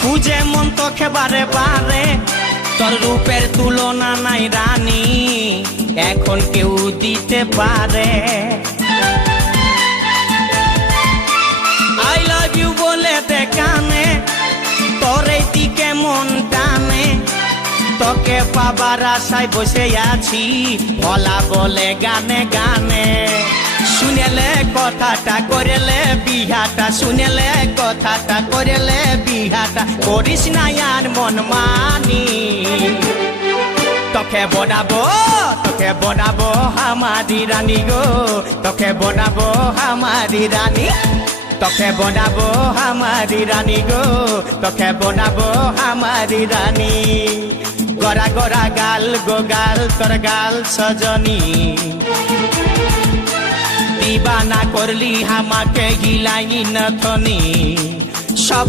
খুঁজে মন তোকে বারে বারে, তোর রূপের তুলনা নাই রানী, এখন কেউ দিতে পারে। আই লাভ ইউ বলে দে কানে, তোর এই দিকে মন টানে, তোকে পাবার আশায় বসে আছি, ভোলা বলে গানে গানে। শুনেলে কথাটা করেলে বিহাটা, শুনেলে কথাটা করেলে বিহাটা, করিস না আর মন মানি। তোকে বনাবো হামারি রানী গো, তোকে বনাবো হামারি রানী, তোকে বনাবো হামারি রানী গো, তোকে বনাবো হামারি রানী। গড়া গড়া গাল গো গাল, তোর গাল সজনী, দিবানা করলি হামাকে হিলাই নথনি।